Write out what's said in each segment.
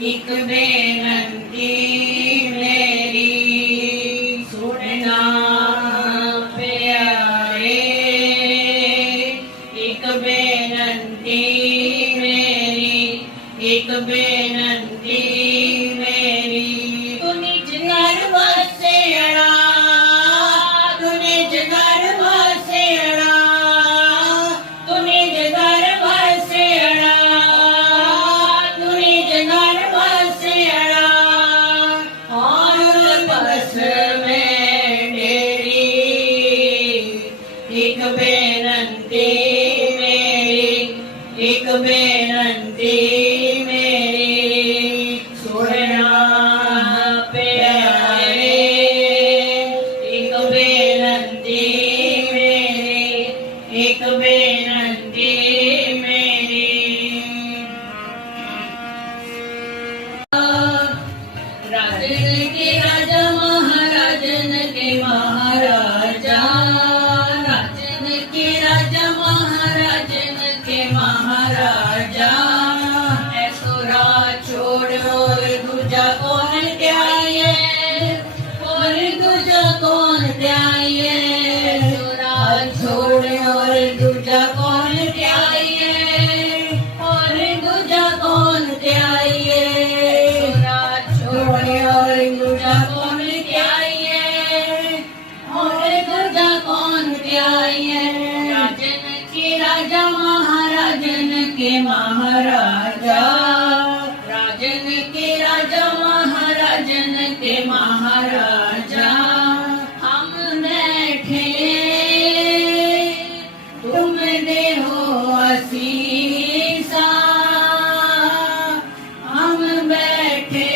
एक बेनती मेरी सुनना प्यारे, एक बेनती मेरी, एक बेनती मेरी, तू निज घर वसेड़ा, तू निज घर वसेड़ा, तू निज घर वसेड़ा, तू निज घर वसेड़ा, और बस में तेरी एक बेनती मेरी, एक बेनती मेरी सुनना प्यारे, एक बेनती मेरी, एक बेनती मेरी। राजन के राजा महाराजन के महाराजा, राजन के राजा महाराजन के महाराजा, ऐसुरा छोड़ और दूजा कौन त्याये, और दूजा कौन त्याये, ऐसुरा छोड़ और दूजा कौन त्याये, और दूजा कौन त्याये, ऐसुरा छोड़ और दूजा कौन त्याये, और दूजा कौन त्याये। राजन के राजा महाराजन के महाराजा, राजन के राजा महाराजन के महाराजा, हम बैठे तुम देहो आसीसा, हम बैठे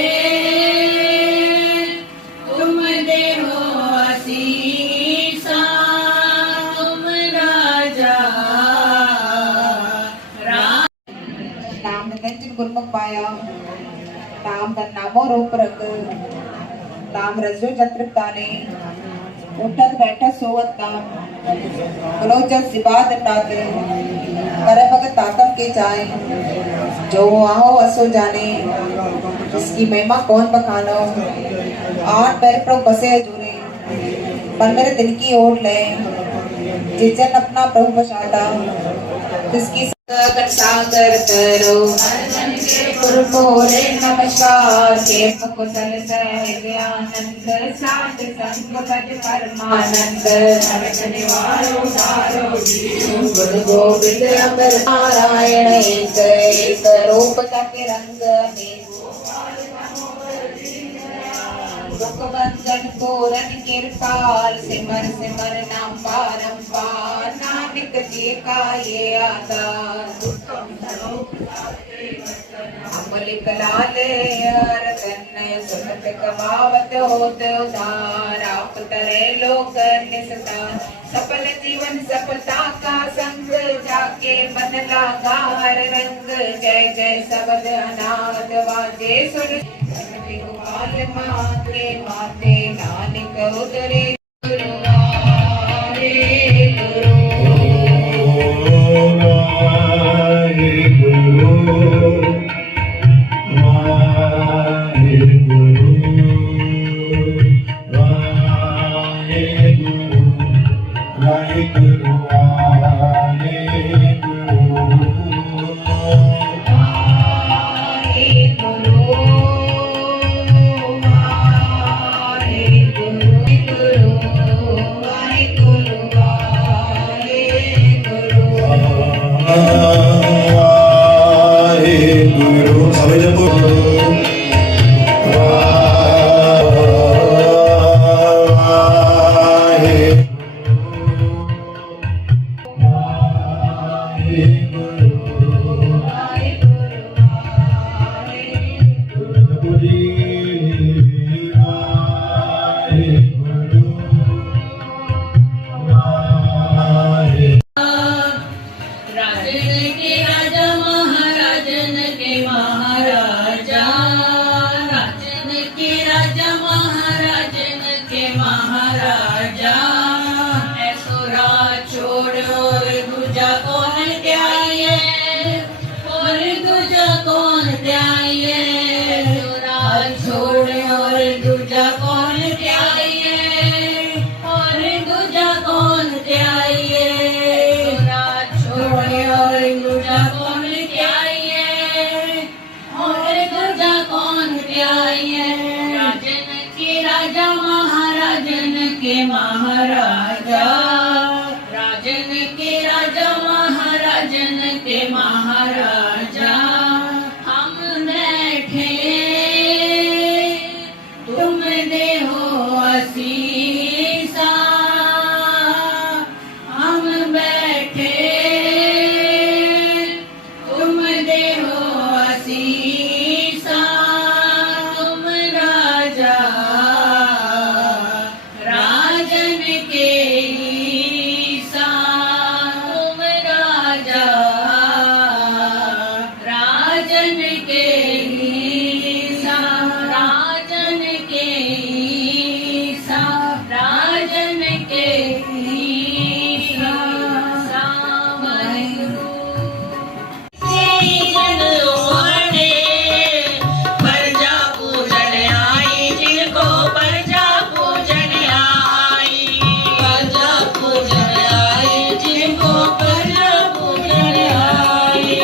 तुम देहो आसीसा, तुम राजा नाम निरंजन गुरमुख पाया, नाम नामो रूप रंग, नाम रजो जत्रताने, उठत बैठत सोवत नाम, बलोचत सिबात नात, करे भगत तातम के जाए, जो आओ असो जाने, इसकी महिमा कौन बखानो, आठ पैर पर बसे जुरे, पर मेरे दिल की ओट ले, जिजन अपना प्रभु बसाता, जिसकी सागर तरो गुरुपोरे नमस्कार के मुकुटन सहजानंद साध संग भज परमानंद निवारो सारो गुरु गोविंद अमर नारायण एक एक रूप के रंग में दुखबंधन पूरन कृपाल सिमर सिमर नाम पारंपार नानक जी का ये आधार अमलिक लाल अरतन सुनत कमावत होत उधार आप तरे लोक निस्तार सफल जीवन सफलता का संग जाके मन लागा हर रंग जय जय शब्द अनाथ वाजे सुन गोपाल माते माते नानक उतरे गुरु गुरु के महाराजा, राजन के राजा महाराजन के महाराजा, हम बैठे तुम देहो आसीसा, हम बैठे तुम देहो आसीसा, तुम राजा राजन के ईसा, तुम राजा राजन के ईसा, राजन के ईसा, राजन के ईसा, वाहिगुरु। प्रजा पूजन आई, जिनको प्रजा पूजन आई, प्रजा पूजन आई, जिनको प्रजा पूजन आई।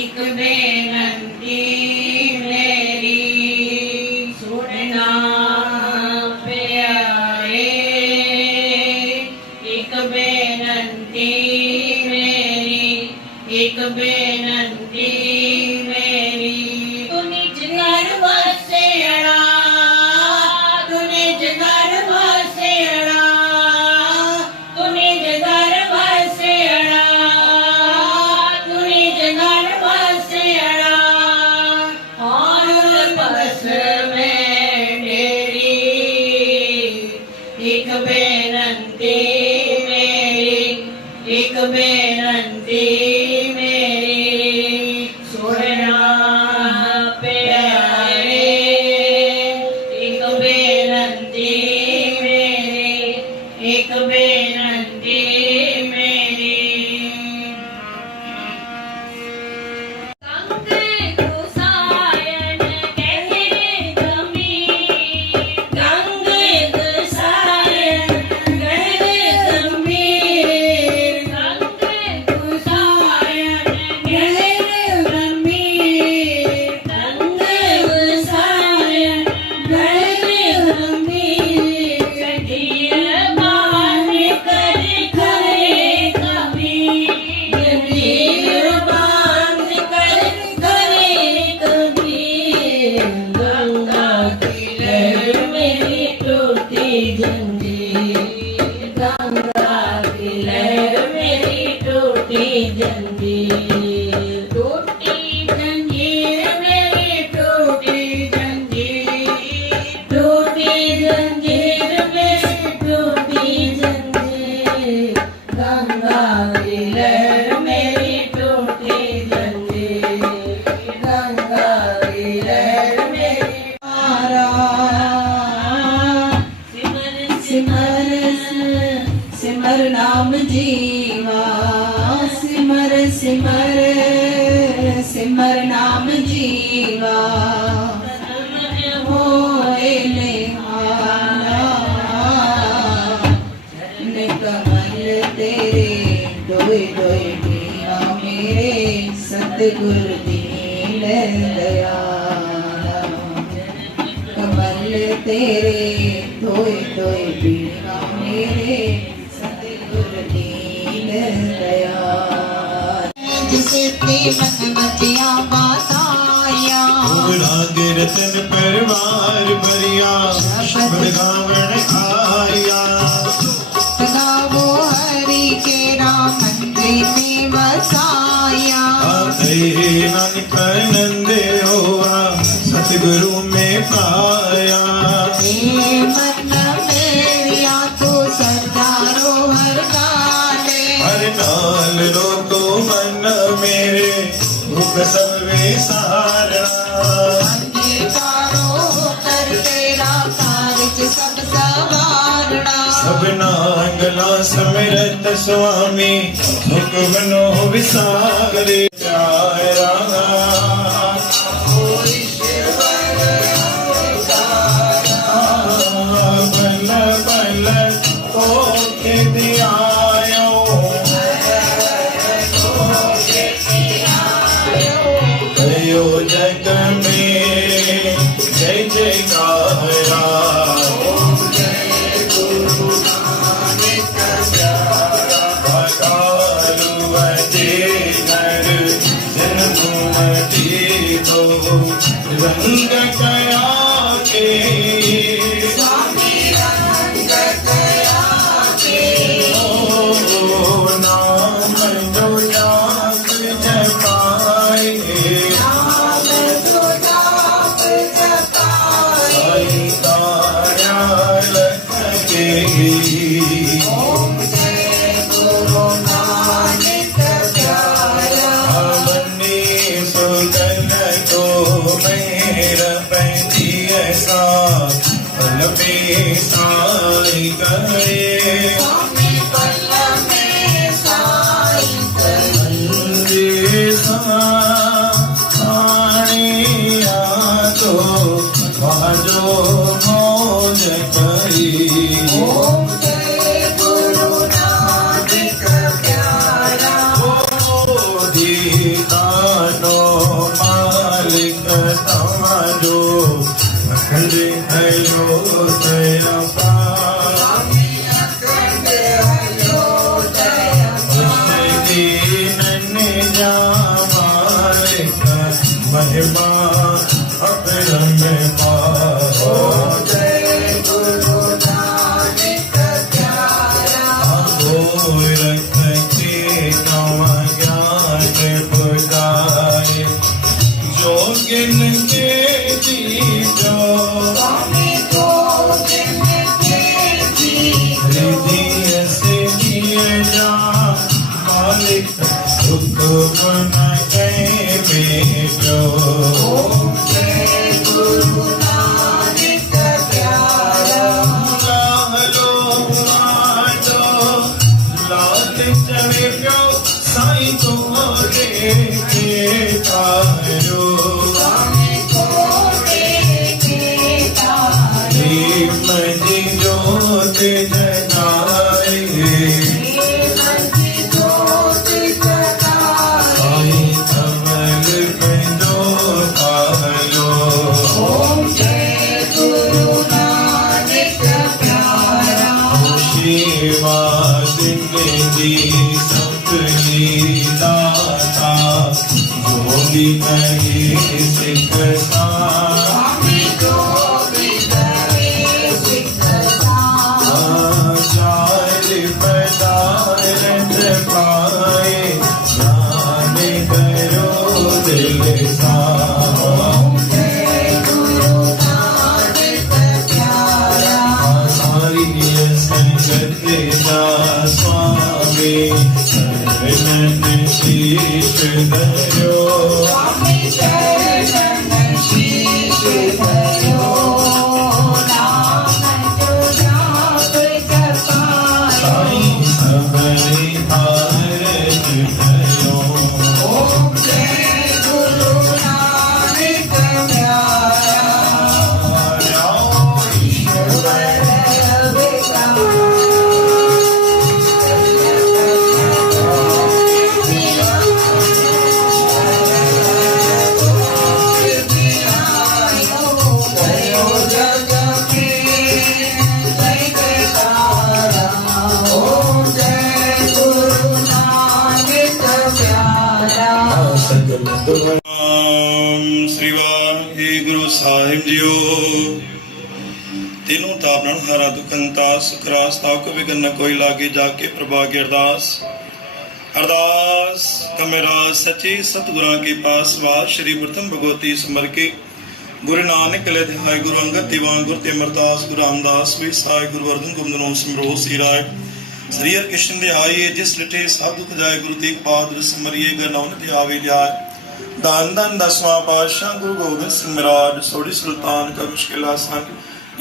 एक बेनती मेरी सुनना प्यारे, एक बेनती मेरी, एक बेनती मेरी, तू निज घर बसेड़ा, तू निज घर बसेड़ा, तू निज घर बसेड़ा, तू निज घर बसेड़ा, और बस में डेरी, एक बेनती मेरी, एक बेनती मेरी, सुनना प्यारे, एक बेनती मेरी, एक बेनती मेरी। गंग गुसायन कहे गंभीर, गंग गुसायन कहे गंभीर, गंग गुसायन कहे गंभीर, गंग गुसायन कहे गंभीर, जगीर बांध कर करे कबीर, जगीर बांध कर करे कबीर, गंगा की लहर मेरी टूटी जंजीर, गंगा की लहर मेरी टूटी जंजीर, टूटी जंजीर मेरी टूटी जंजीर, टूटी जंजीर मेरी टूटी जंजीर, गंगा की लहर मेरी टूटी जंजीर, गंगा की लहर मेरी सिमर सिमर नाम जीवा, सिमर सिमर सिमर नाम जीवा, होए निहारा, कमल तेरे दोए दोए दीना मेरे, सतगुर दीन दयाला, कमल तेरे दोए दोए दीना मेरे, सतगुर दीन दयाला। जिसे मन मतिया बाताया, राग रतन परवार भरिया, शब्द गावण आया, गावो हरि के राम मंदिर में वसाया, आते नानक नंद होवा, सतगुरु में पाया। हे मन मेरिया तो सरदारो हर गाले, हर नाल रोको मन मेरे, भूख सर्वे सहारा, अंगीकारो कर तेरा कार्य सब सवारना, सब नांगला समरत स्वामी, हुक्मनो विसारे जय राम। बल बल होके दियायो, कयो जग में जय जयकार। जाप जपाए साई तारा लख के बन्नी सुगन तो मेरा पैंती ऐसा पलमे साई करे मौज करी दीदानो मालिक तमारो अखंड हयो दया जा मालिक महिमा अपरम पाओ रख के ज्ञान बुझाए जोगिन के दीजो हृदय से दिए जा मालिक हुक्म न कहे जो साईं को देखे तारो मजी जोत जगाए साईं कमल बनो पालो शिवा जिंदगी दाता जोगी नहीं सिखता चार पदार्थ पाए ज्ञान करो दिल सा सारी संगत जा स्वामी शीश धरो साईं सबरी आरत करो श्री वाहिगुरु साहिब जियो तीनों तापन हरा दुखंता सुखरास ताको विघन न कोई लागे जाके प्रभाग्य अरदास अरदास कमेरा सच्ची सतगुरां के पास वास श्री प्रथम भगवती समर के गुरु नानक ले ध्याय गुरु अंगद दीवान गुरु तेमरदास गुरु रामदास भी साय गुरु अर्जुन गोविंद सिमरो सिराय श्री हर कृष्ण ध्याये जिस लिटे सब दुख जाए गुरु तेग बहादुर सिमरिए गनौन ध्यावे ध्याय दान दान दसवां पातशाह गुरु गोबिंद सिंह महाराज सोड़ी सुल्तान का मुश्किल आसान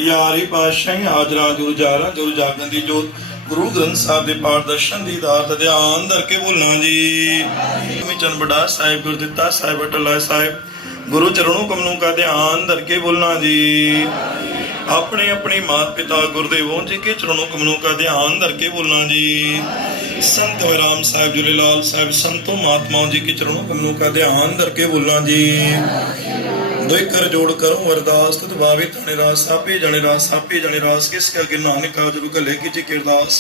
यारी पातशाही हाजरा जुर जारा जुर जागन दी जोत गुरु ग्रंथ साहब दे पाठ दर्शन दीदार दा ध्यान धर के बोलना जी चरण बड़ा साहिब गुरदित्ता साहिब अटला साहिब गुरु चरणों कमलों का ध्यान धर के बोलना जी अपने अपने माता पिता गुरुदेवों जी के चरणों कमलों का ध्यान धर के बोलना जी संत राम साहब झूलेलाल साहब संतों महात्माओं जी के चरणों कमलों का ध्यान धर के बोलना जी दो कर जोड़ करो अरदास तत भावे ताने रास सापे जने रास सापे जने रास किसका गिरना निका जरु कले की जी किरदास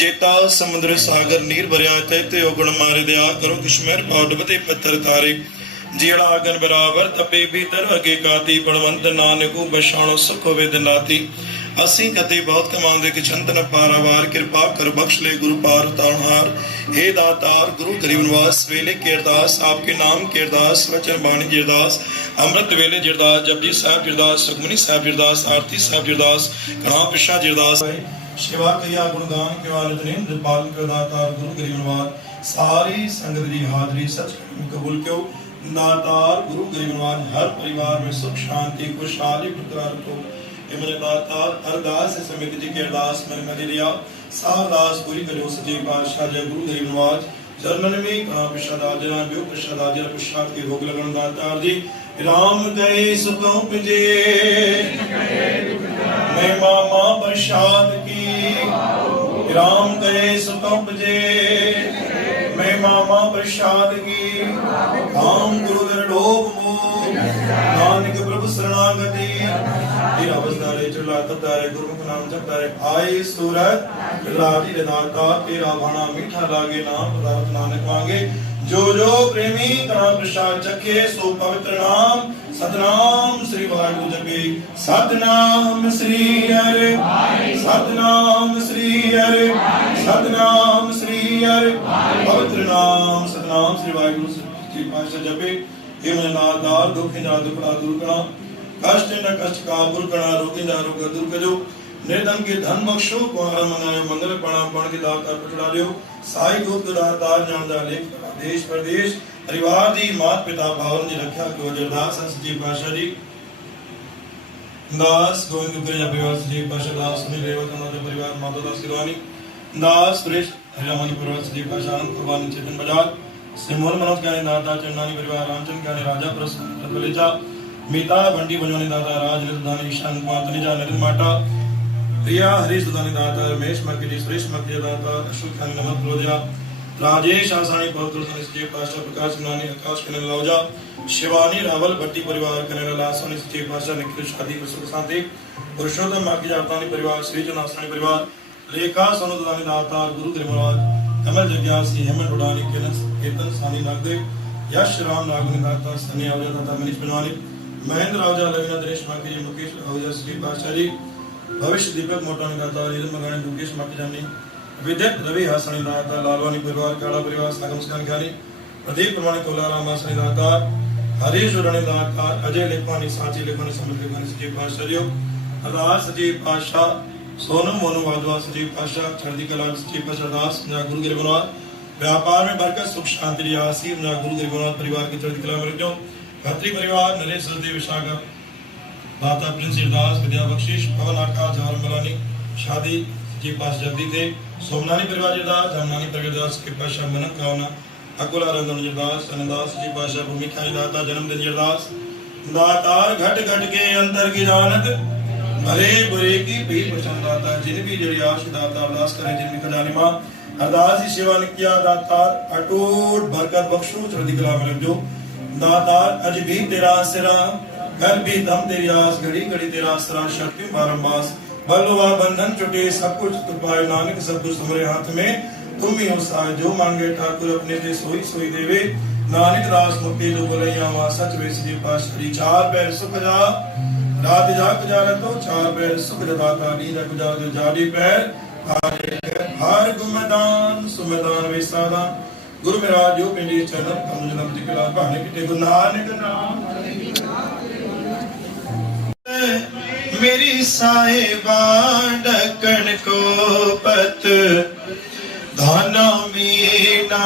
जेता समुद्र सागर नीर भरिया ते ओगण मारे दया करो किशमेर पाव डबते पत्थर तारे जेड़ा अगन बराबर तपे भीतर अगे काती बड़वंत नानक बशाणो सुख वेद नाती ਅਸੀਂ ਕਦੇ ਬਹੁਤ ਕਮਾਉਂਦੇ ਕਿ ਚੰਦਨ ਪਾਰਾਵਾਰ ਕਿਰਪਾ ਕਰ ਬਖਸ਼ ਲੈ ਗੁਰੂ ਪਾਰ ਤਾਣਹਾਰ। हे दातार गुरु गरीब निवास वेले की अरदास आपके नाम की अरदास वचन बाणी जी अरदास अमृत वेले जी अरदास जपजी साहब जी अरदास सुखमनी साहब जी अरदास आरती साहब जी अरदास कणा पिशा जी अरदास शिवा कया गुणगान के वाले दिन पाल के दातार गुरु गरीब निवास सारी संगत की हाजरी सच कबूल क्यों। दातार गुरु गरीब निवास हर परिवार में सुख शांति खुशहाली बरकरार रखो। मेरे दातार अरदास समिति जी की अरदास मैंने मदिरिया सारदास पूरी करो सच्चे पातशाह जय गुरु गरीब नवाज जर्मन में कहा पिशादाजरा ब्यो पिशादाजरा पिशाद के भोग लगन दातार जी राम गए सुखों पिजे मैं मामा प्रसाद की राम गए सुखों पिजे मैं मामा प्रसाद की काम गुरु लोभ मोह नानक प्रभु शरणागति तेरा बसदारे चला तबदारे गुरमुख नाम जपदारे आई सूरत लाडी दाता तेरा भाना मीठा लागे नाम पदार्थ नानक मांगे जो जो प्रेमी कणा प्रसाद चखे सो पवित्र नाम सतनाम श्री वाहिगुरु जपे सतनाम श्री हरि सतनाम श्री हरि सतनाम श्री हरि पवित्र नाम सतनाम श्री वाहिगुरु जी पातशाह जपे हे मन नादार दुख ना दुखड़ा दूर करा कष्ट न कष्ट का बुर कणा रोगी न रोग दूर करो निर्धन के धन बख्शो कुआरा मनायो मंगल पणा पण के दाता पटड़ा लियो साई गोद दातार जानदा लेख देश प्रदेश परिवार दी मात पिता भावन जी रखा को जरदास सच्ची पातशाह जी दास गोविंद गुप्ता परिवार सच्ची पातशाह दास सुनील रेवत उन्होंने परिवार माता दास गिरवानी दास सुरेश हरिरामनी परिवार सच्ची पातशाह आनंद कुर्बानी चेतन बजाज सिमोन मनोज ज्ञानी दाता चंदानी परिवार रामचंद्र ज्ञानी राजा प्रसन्न बलेजा मीता बंडी बजवानी दाता राज निदानी ईशान कुमार तनिजा नरेंद्र माटा प्रिया हरीश दानी दाता रमेश मक्की सुरेश मक्की दाता अशोक खानी नमक रोजा राजेश आसानी पवित्र सच्चे पातशाह प्रकाश नानी आकाश कनल लौजा शिवानी रावल भट्टी परिवार कनल लासानी सच्चे पातशाह निखिल शादी सुख शांति पुरुषोत्तम माकी जातानी परिवार श्री जन आसानी परिवार लेखा सोनु दानी दाता गुरु गरीबराज कमल जग्यासी हेमंत उडानी केतन सानी नागदेव यश राम नागनी दाता सनी आवजा दाता मनीष बनवानी महेंद्र राजा लवीना दिनेश माकी जी मुकेश आवजा श्री पातशाह जी भविष्य दीपक मोटानी दाता रीजन मगानी मुकेश माकी जानी विद्युत रवि हासनी दाता लालवानी परिवार काला परिवार सागम स्कान खानी प्रदीप प्रमाणी कोलाराम हासनी दाता हरीश उड़ानी दाता अजय लेखवानी सांची लेखवानी समृद्ध लेखवानी सजीव पातशाह जी अरदास सजीव पातशाह सोनू मोनू वाधवा सजीव पातशाह चढ़दी कला सजीव पातशाह दास गुरु गरीबनाथ व्यापार में बरकत सुख शांति आसी गुरु गरीबनाथ परिवार की चढ़दी कला में रखो खत्री परिवार नरेश सरदेव विशाखा दाता प्रिंस दास विद्या बख्शिश पवन आकाश जवाहर मलानी शादी जी पास जल्दी थे सोमनानी परिवार जरदास जामनानी परिवार दास के पाशा मनक कावना अकुला रंजन जरदास अनदास जी पाशा भूमि खानी दाता जन्मदिन जरदास दातार घट घट के अंतर की जानत भले बुरे की भी पहचान दाता जिन भी जड़ी आश दाता अरदास करें जिनमें खजाने मां अरदास ही सेवा ने किया दातार अटूट बरकत बख्शो चढ़दी कला में रखो दातार अज भी तेरा आसरा घर भी दम तेरी आस घड़ी घड़ी तेरा आसरा शक्ति बारंबास बलवा बंधन छुटे सब कुछ तुम पाए नानक सब कुछ तुम्हारे हाथ में तुम ही हो सहाय जो मांगे ठाकुर अपने से सोई सोई देवे नानक दास मुक्ति जो बोलैया वहाँ सच वे सजी पास हरी चार पैर सुख जा रात जाग गुजारा तो चार पैर सुख दाता नींद गुजार जो जाडी पैर हर गुमदान सुमदान वेसादा गुरु मेरा जो पिंडी चरण कमुज नम जिकला भाने किटे गुरु नानक नाम मेरी साहिबा ढक्कन को पत दाना मीना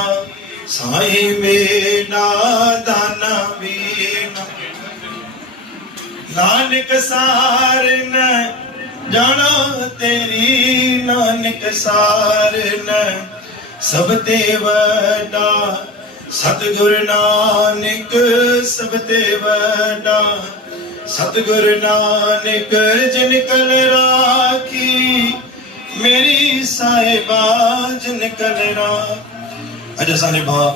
साई मेना दाना मीना नानक सार न जाना तेरी नानक सार न सब ते वड्डा सतगुरु नानक सब ते वड्डा सतगुरु नानक जिन कल राखी मेरी साहिबा जिन कल राखी अज असांजे भाउ